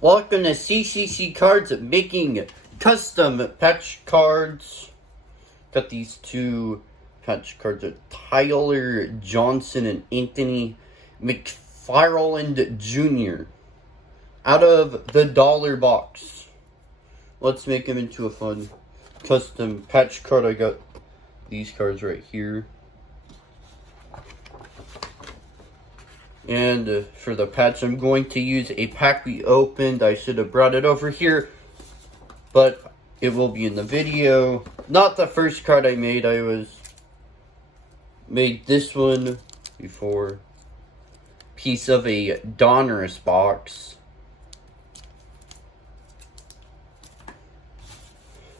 Welcome to CCC Cards, making custom patch cards. Got these two patch cards of Tyler Johnson and Anthony McFarland Jr. out of the dollar box. Let's make them into a fun custom patch card. I got these cards right here. And for the patch, I'm going to use a pack we opened. I should have brought it over here, but it will be in the video. Not the first card I made. Made this one before. Piece of a Donruss box.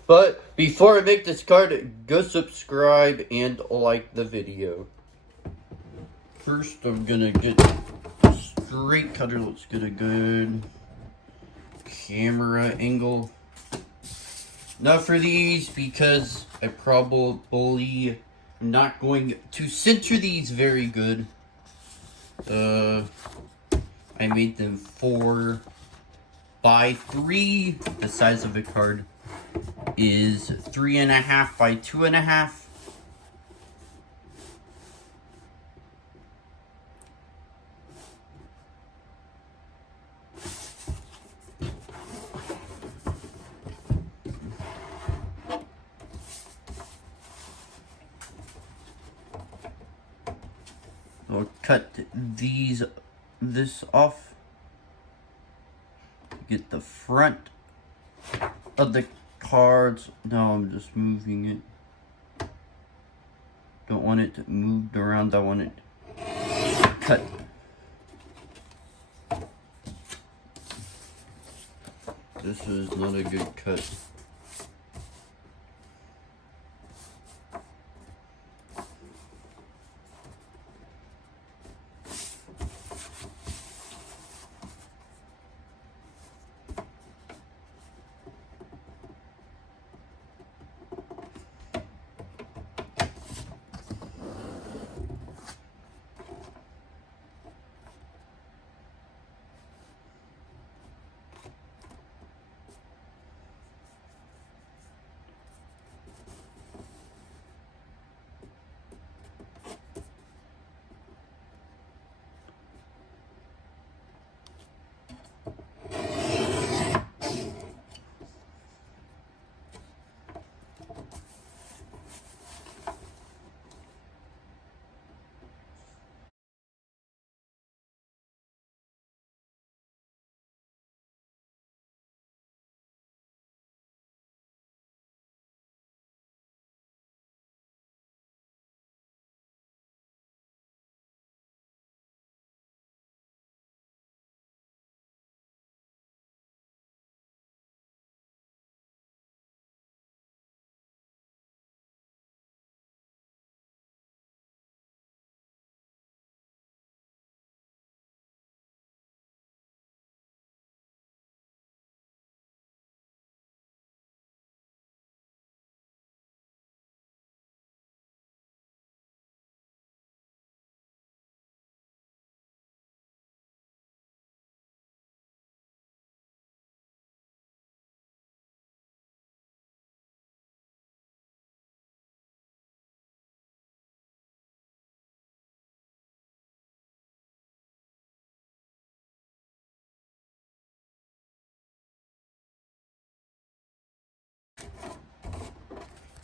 But before I make this card, go subscribe and like the video. First, I'm gonna get a straight cutter. Let's get a good camera angle. Now for these, because I probably am not going to center these very good. I made them 4 by 3. The size of the card is 3.5 by 2.5. I'll cut this off. Get the front of the cards. Now I'm just moving it. Don't want it moved around. I want it cut. This is not a good cut.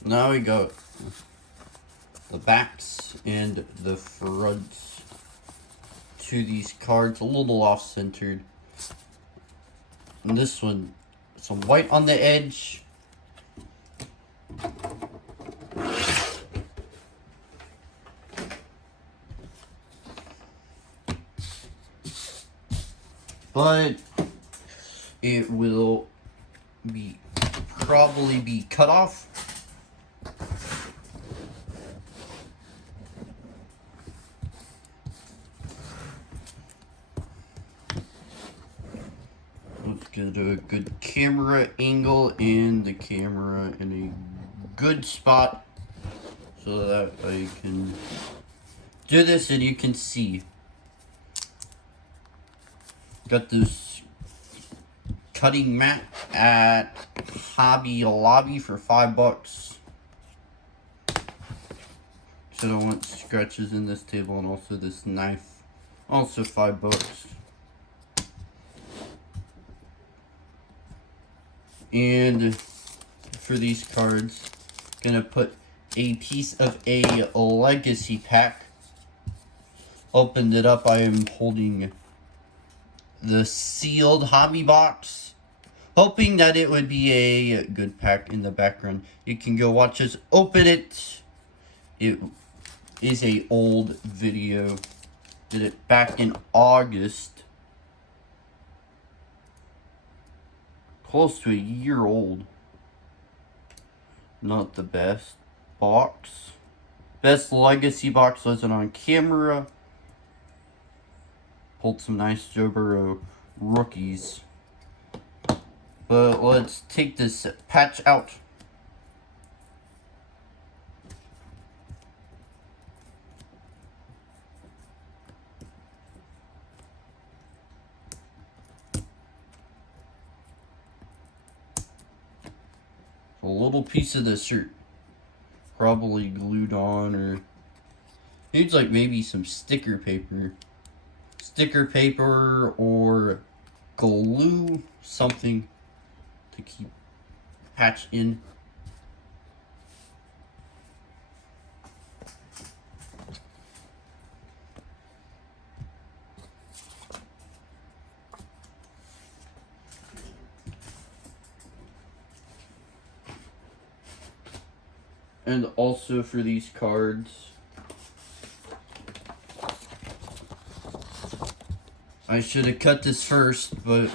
Now we got the backs and the fronts to these cards, a little off-centered. And this one, some white on the edge. But it will probably be cut off. Let's get a good camera angle and the camera in a good spot so that I can do this and you can see. Got this cutting mat at Hobby Lobby for $5. So I don't want scratches in this table, and also this knife, also $5. And for these cards, gonna put a piece of a legacy pack. Opened it up, I am holding the sealed hobby box, hoping that it would be a good pack in the background. You can go watch us open it. It is a old video. Did it back in August. Close to a year old. Not the best box. Best legacy box wasn't on camera. Pulled some nice Joe Burrow rookies. But let's take this patch out. A little piece of the shirt. Probably glued on, or needs like maybe some sticker paper. Sticker paper or glue, something to keep patch in. And also for these cards, I should have cut this first, but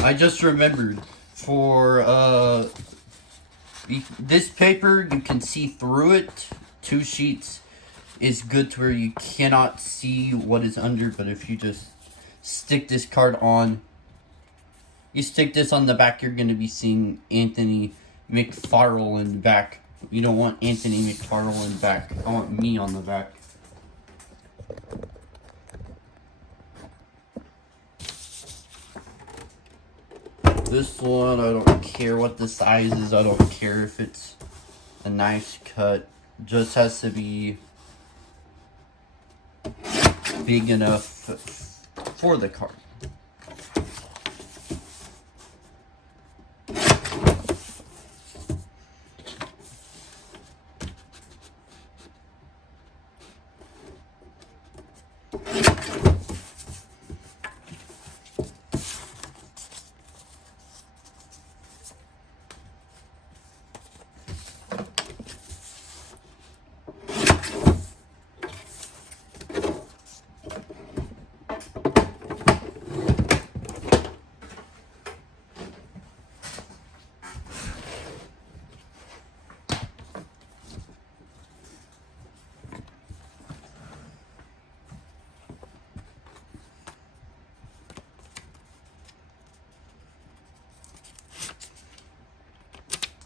I just remembered for this paper, you can see through it. 2 sheets is good to where you cannot see what is under, but if you just stick this card on, you stick this on the back, you're going to be seeing Anthony McFarland back. You don't want Anthony McFarland back. I want me on the back. This one, I don't care what the size is. I don't care if it's a nice cut. Just has to be big enough for the card.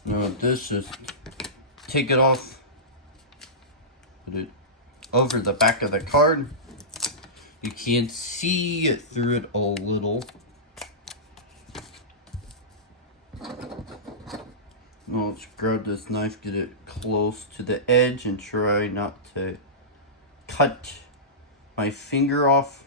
Now this, just take it off, put it over the back of the card. You can see through it a little. Now let's grab this knife, get it close to the edge, and try not to cut my finger off.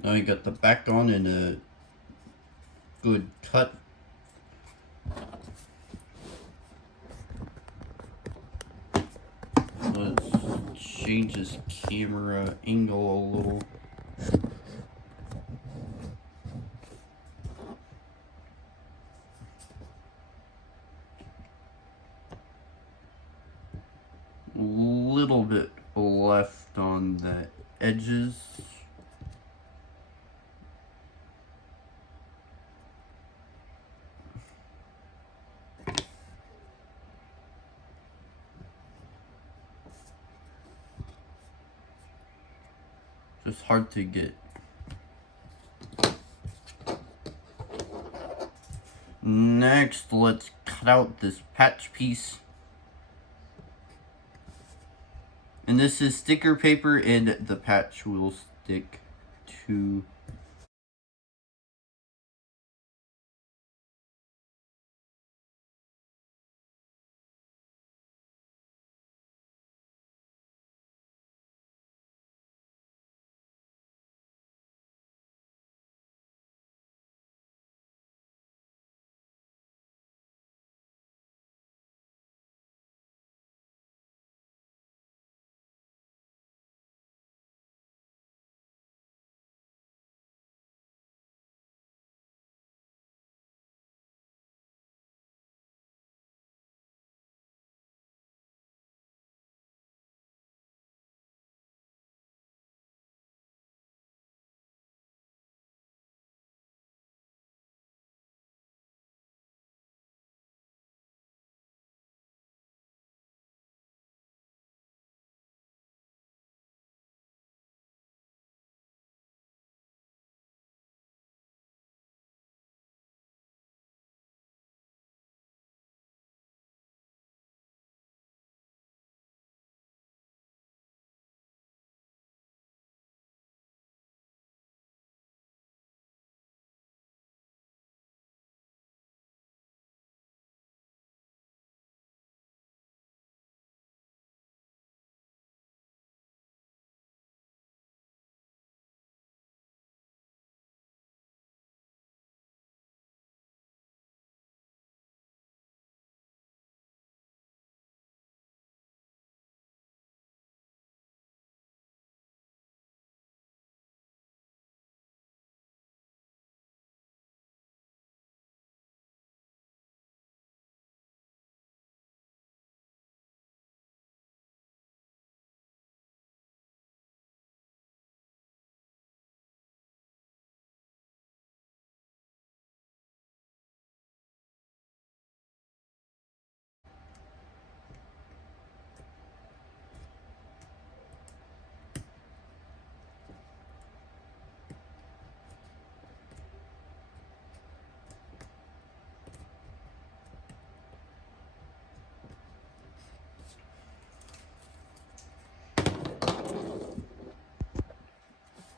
Now you got the back on and a good cut. change this camera angle a little. Little bit left on the edges. Just hard to get. Next, let's cut out this patch piece. And this is sticker paper, and the patch will stick to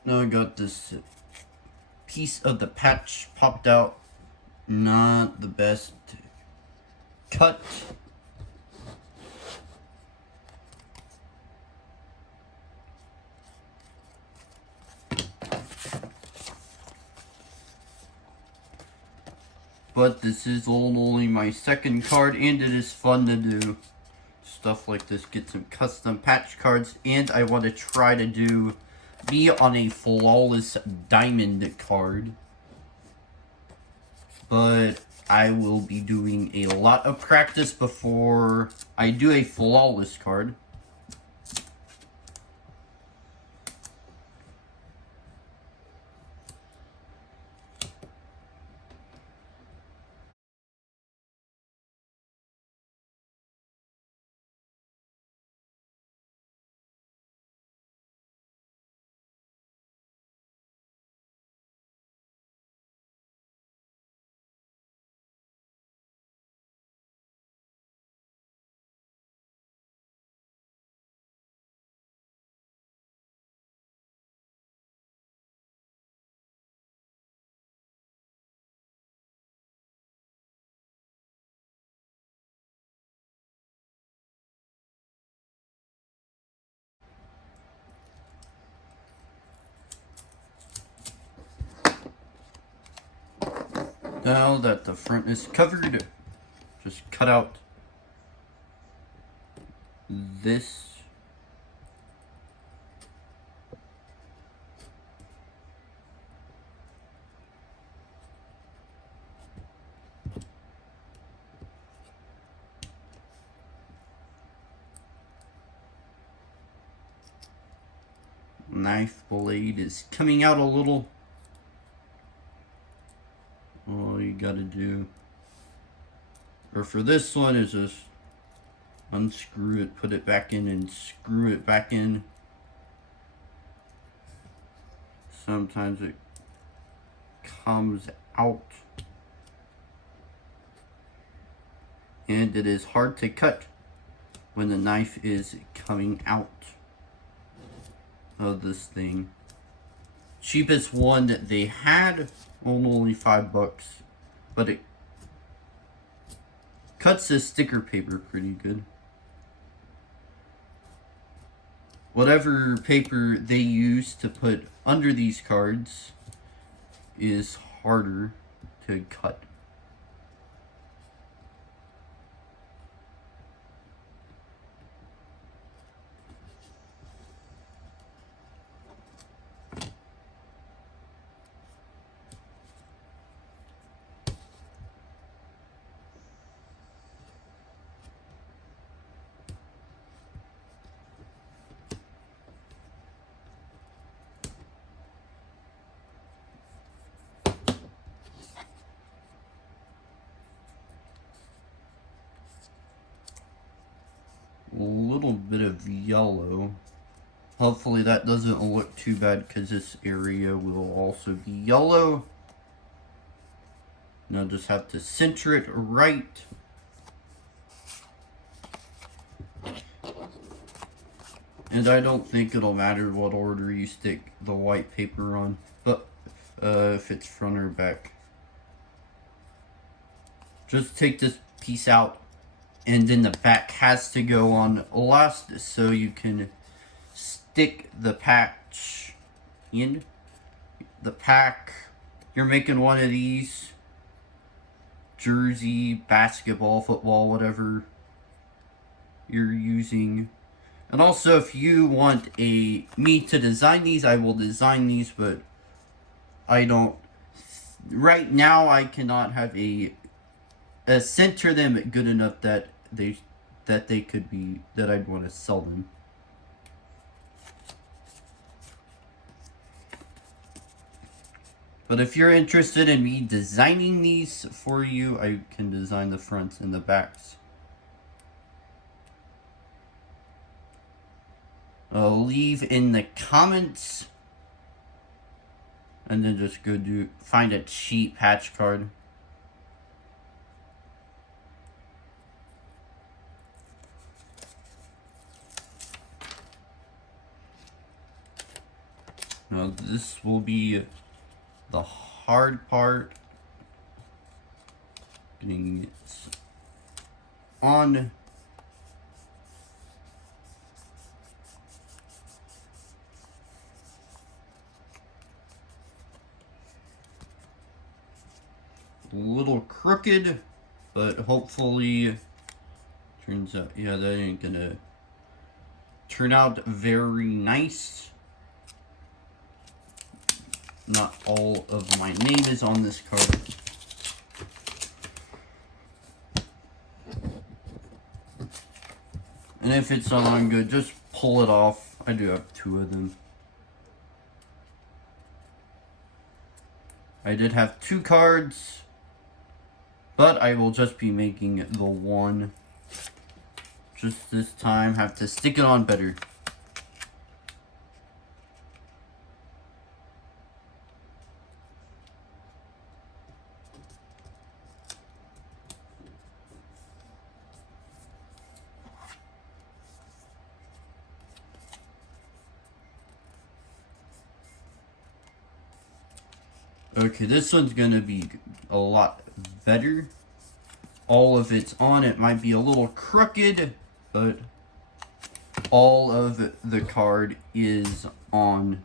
now I got this piece of the patch popped out. Not the best cut. But this is only my second card, and it is fun to do stuff like this. Get some custom patch cards, and I want to try to be on a flawless diamond card. But I will be doing a lot of practice before I do a flawless card. Now that the front is covered, just cut out this knife blade is coming out a little. All you gotta do, or for this one, is just unscrew it, put it back in, and screw it back in. Sometimes it comes out, and it is hard to cut when the knife is coming out of this thing. Cheapest one that they had, only $5, but it cuts the sticker paper pretty good. Whatever paper they use to put under these cards is harder to cut. A little bit of yellow. Hopefully that doesn't look too bad, because this area will also be yellow. Now just have to center it right. And I don't think it'll matter what order you stick the white paper on, but if it's front or back. Just take this piece out, and then the back has to go on last, so you can stick the patch in the pack. You're making one of these, jersey, basketball, football, whatever you're using. And also, if you want me to design these, I will design these, but I don't. Right now, I cannot have a center them good enough that they could be, that I'd want to sell them. But if you're interested in me designing these for you, I can design the fronts and the backs. Leave in the comments, and then just go find a cheap patch card. Now this will be the hard part, getting it on. A little crooked, but hopefully turns out, yeah, that ain't gonna turn out very nice. Not all of my name is on this card. And if it's on good, just pull it off. I do have 2 of them. I did have 2 cards, but I will just be making the one. Just this time, have to stick it on better. Okay, this one's gonna be a lot better. All of it's on. It might be a little crooked, but all of the card is on.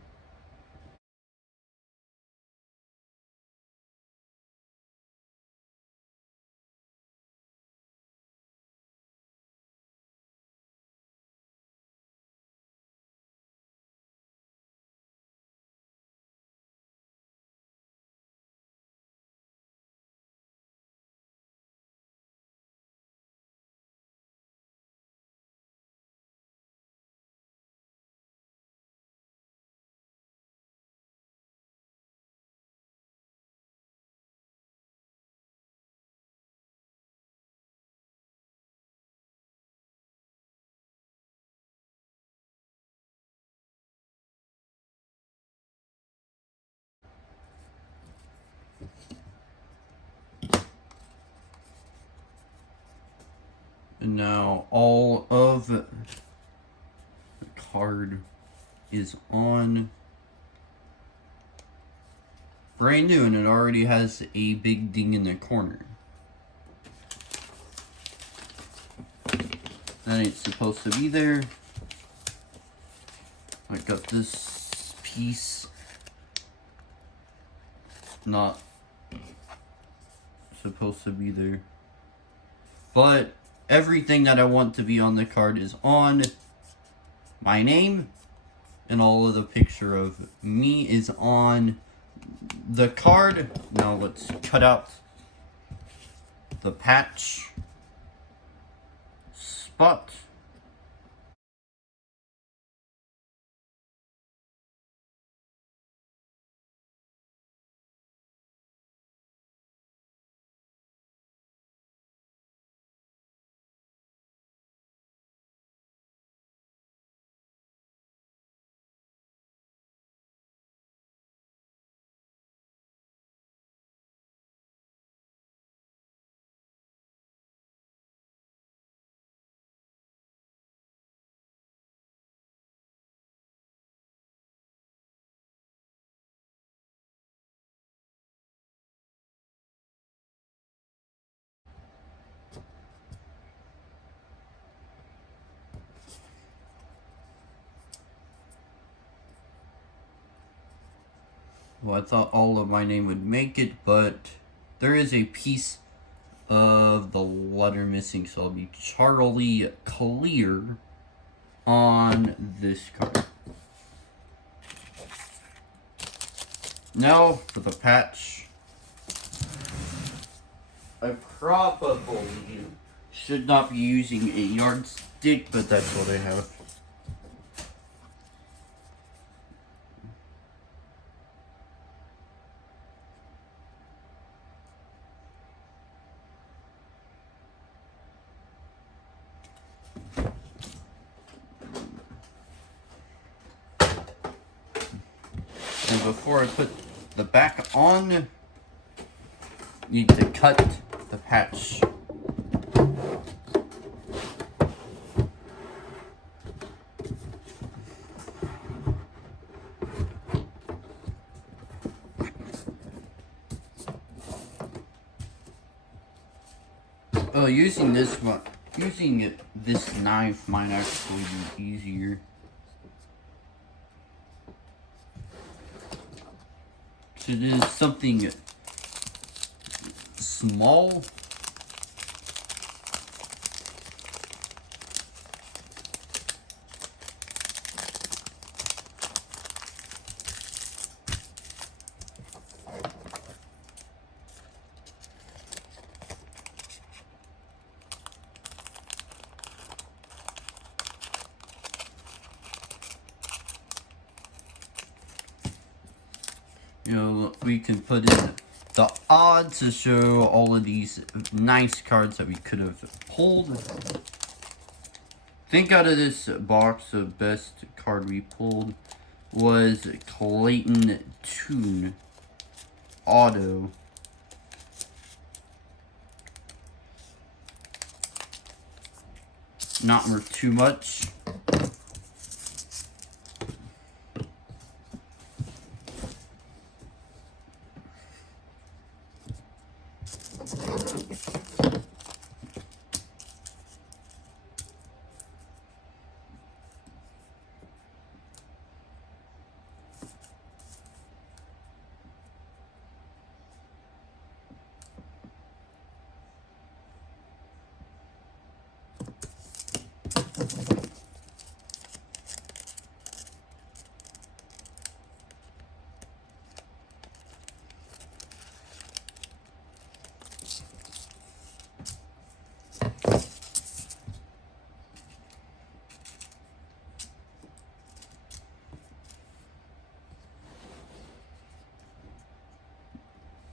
And now all of the card is on brand new, and it already has a big ding in the corner. That ain't supposed to be there. I got this piece not supposed to be there. But everything that I want to be on the card is on. My name and all of the picture of me is on the card. Now let's cut out the patch spot. Well, I thought all of my name would make it, but there is a piece of the letter missing, so I'll be Charlie Clear on this card. Now for the patch. I probably should not be using a yardstick, but that's what I have. And before I put the back on, need to cut the patch. Oh, using this knife might actually be easier. It is something small. You know, we can put in the odds to show all of these nice cards that we could have pulled. Think out of this box, the best card we pulled was Clayton Tune Auto. Not worth too much.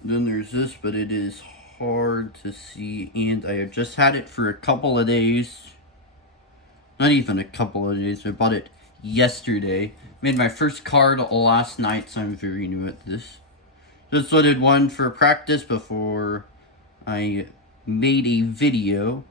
Then there's this, but it is hard to see, and I have just had it for a couple of days. Not even a couple of days, I bought it yesterday. Made my first card last night, so I'm very new at this. Just loaded one for practice before I made a video.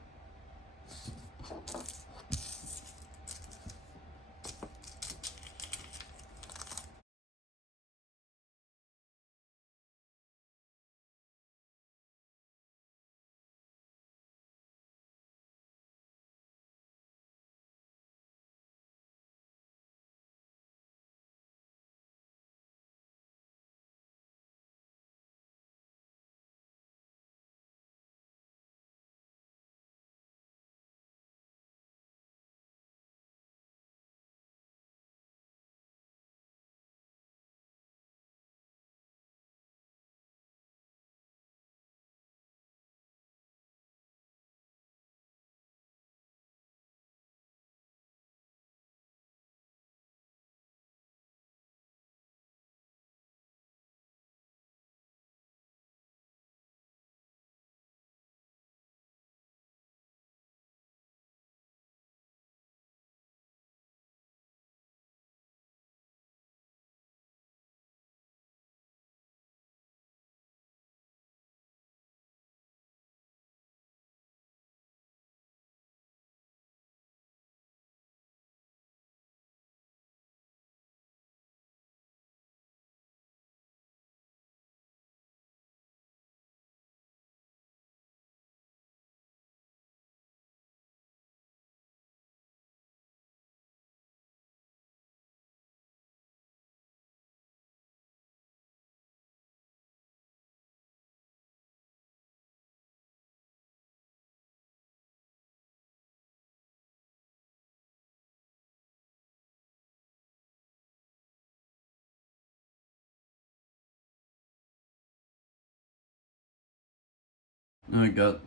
I got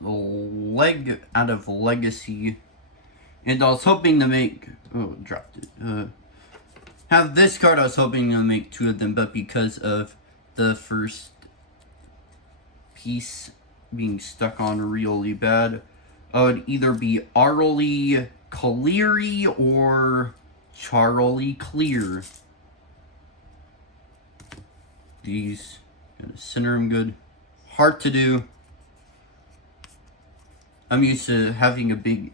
the leg out of Legacy. And I was hoping to make... Oh, dropped it. Have this card, I was hoping to make 2 of them, but because of the first piece being stuck on really bad, I would either be Arlie Cleary or Charlie Clear. These, gotta center them good. Hard to do. I'm used to having a big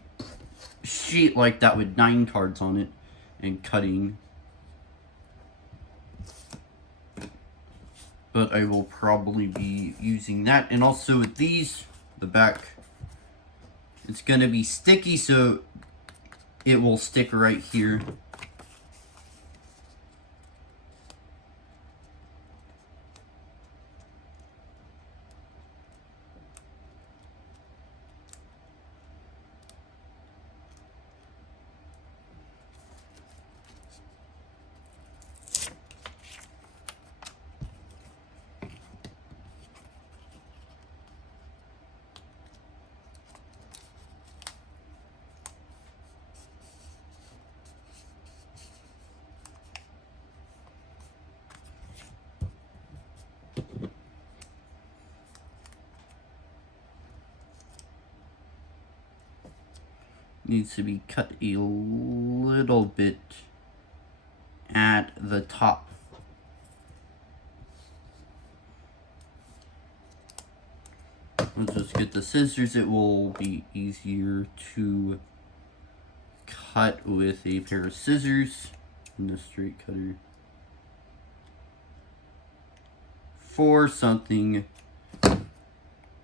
sheet like that with 9 cards on it and cutting. But I will probably be using that. And also with these, the back, it's going to be sticky, so it will stick right here. Needs to be cut a little bit at the top. Let's just get the scissors. It will be easier to cut with a pair of scissors and a straight cutter for something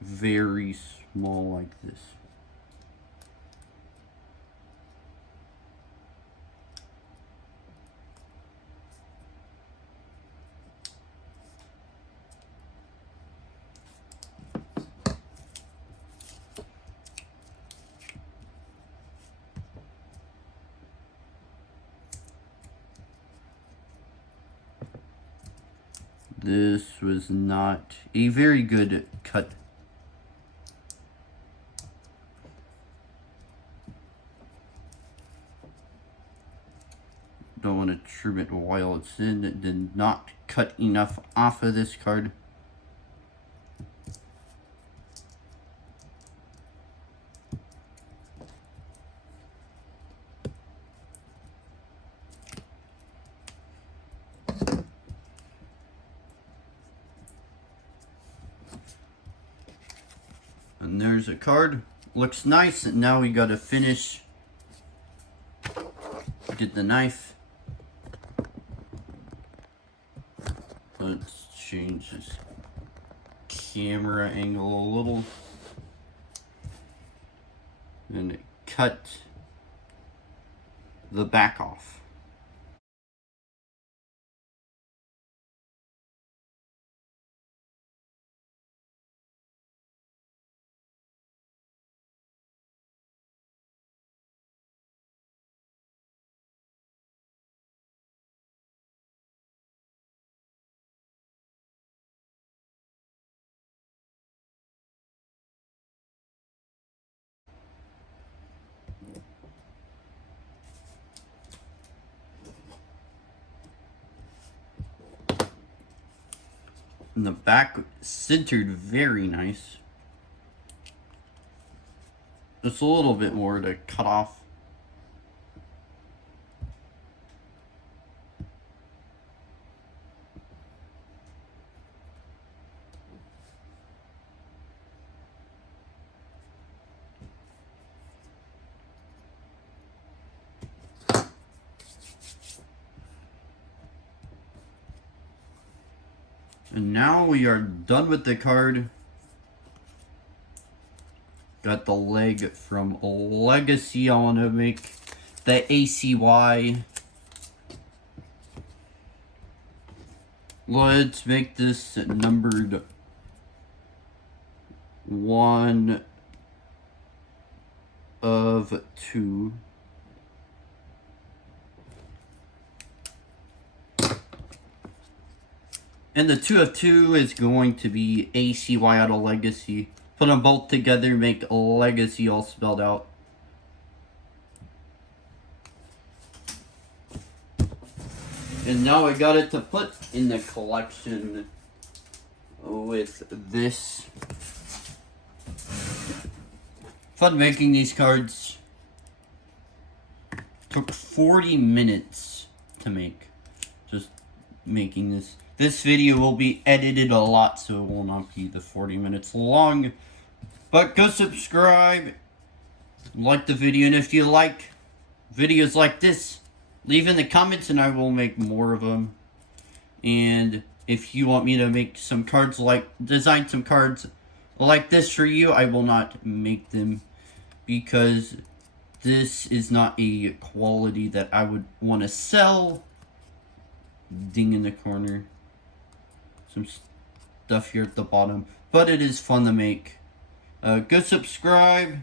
very small like this. This was not a very good cut. Don't want to trim it while it's in. It did not cut enough off of this card. And there there's a card. Looks nice. And now we gotta finish. Get the knife. Let's change this camera angle a little. And cut the back off. And the back centered very nice. Just a little bit more to cut off. And now we are done with the card. Got the leg from Legacy. I want to make the ACY. Let's make this numbered 1 of 2. And the 2 of 2 is going to be ACY out of Legacy. Put them both together, make Legacy all spelled out. And now I got it to put in the collection with this. Fun making these cards. Took 40 minutes to make. Just making this. This video will be edited a lot, so it will not be the 40 minutes long. But go subscribe, like the video, and if you like videos like this, leave in the comments and I will make more of them. And if you want me to make some cards design some cards like this for you, I will not make them because this is not a quality that I would want to sell. Ding in the corner. Some stuff here at the bottom, but it is fun to make. Go subscribe,